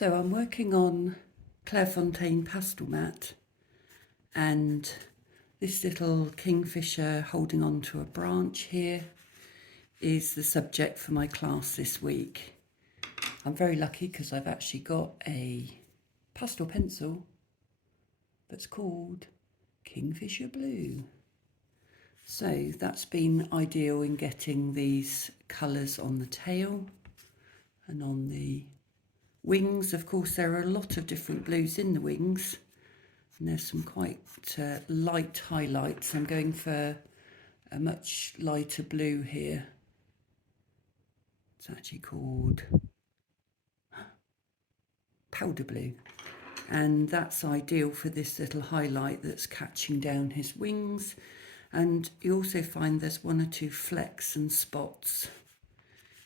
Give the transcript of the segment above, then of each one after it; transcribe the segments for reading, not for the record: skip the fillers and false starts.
So I'm working on Clairefontaine pastel mat, and this little kingfisher holding on to a branch here is the subject for my class this week. I'm very lucky because I've actually got a pastel pencil that's called Kingfisher Blue. So that's been ideal in getting these colours on the tail and on the wings. Of course, there are a lot of different blues in the wings, and there's some quite light highlights. I'm going for a much lighter blue here. It's actually called powder blue, and that's ideal for this little highlight that's catching down his wings. And you also find there's one or two flecks and spots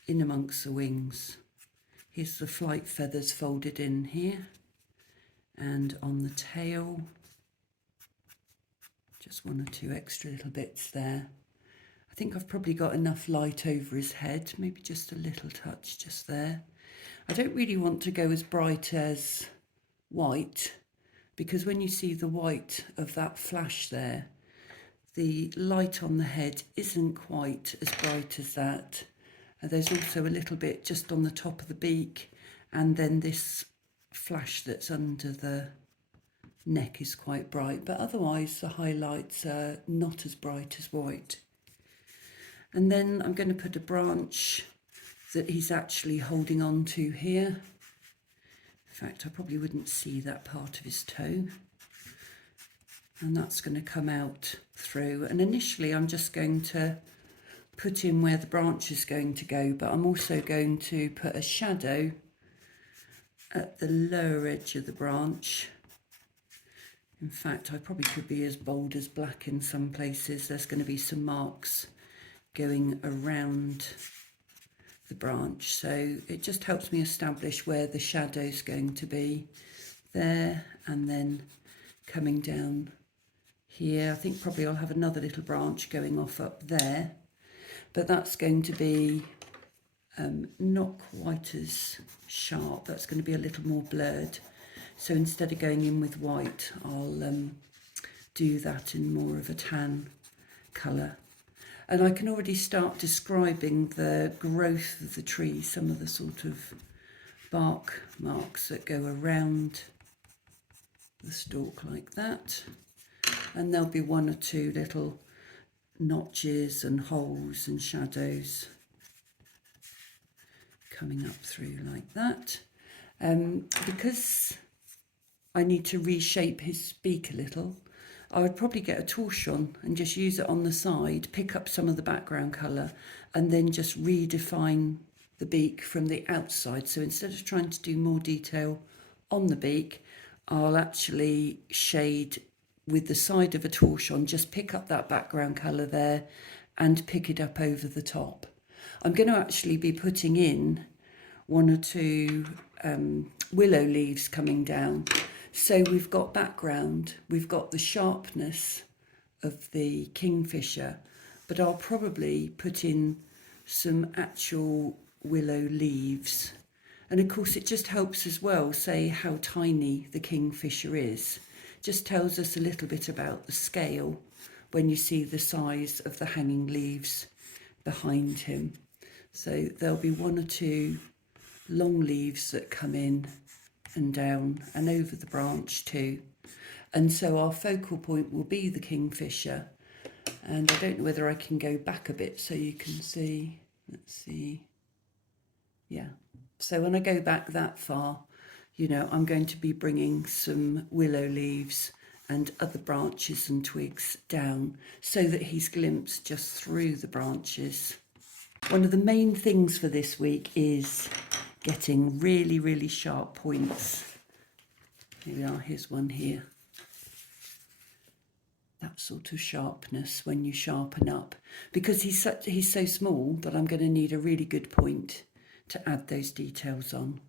in amongst the wings. Here's the flight feathers folded in here, and on the tail, just one or two extra little bits there. I think I've probably got enough light over his head, maybe just a little touch just there. I don't really want to go as bright as white, because when you see the white of that flash there, the light on the head isn't quite as bright as that. There's also a little bit just on the top of the beak, and then this flash that's under the neck is quite bright, but otherwise the highlights are not as bright as white. And then I'm going to put a branch that he's actually holding on to here. In fact, I probably wouldn't see that part of his toe. And that's going to come out through. And initially I'm just going to put in where the branch is going to go, but I'm also going to put a shadow at the lower edge of the branch. In fact, I probably could be as bold as black in some places. There's going to be some marks going around the branch, so it just helps me establish where the shadow's going to be there, and then coming down here. I think probably I'll have another little branch going off up there, but that's going to be not quite as sharp. That's going to be a little more blurred. So instead of going in with white, I'll do that in more of a tan colour. And I can already start describing the growth of the tree, some of the sort of bark marks that go around the stalk like that. And there'll be one or two little notches and holes and shadows coming up through like that. Because I need to reshape his beak a little, I would probably get a torchon and just use it on the side, pick up some of the background colour, and then just redefine the beak from the outside. So instead of trying to do more detail on the beak, I'll actually shade with the side of a torchon, just pick up that background colour there and pick it up over the top. I'm going to actually be putting in one or two willow leaves coming down. So we've got background, we've got the sharpness of the kingfisher, but I'll probably put in some actual willow leaves. And of course it just helps as well say how tiny the kingfisher is. Just tells us a little bit about the scale when you see the size of the hanging leaves behind him. So there'll be one or two long leaves that come in and down and over the branch too. And so our focal point will be the kingfisher. And I don't know whether I can go back a bit so you can see. Let's see. Yeah. So when I go back that far, you know, I'm going to be bringing some willow leaves and other branches and twigs down so that he's glimpsed just through the branches. One of the main things for this week is getting really, really sharp points. Here we are, here's one here. That sort of sharpness when you sharpen up. Because he's so small that I'm going to need a really good point to add those details on.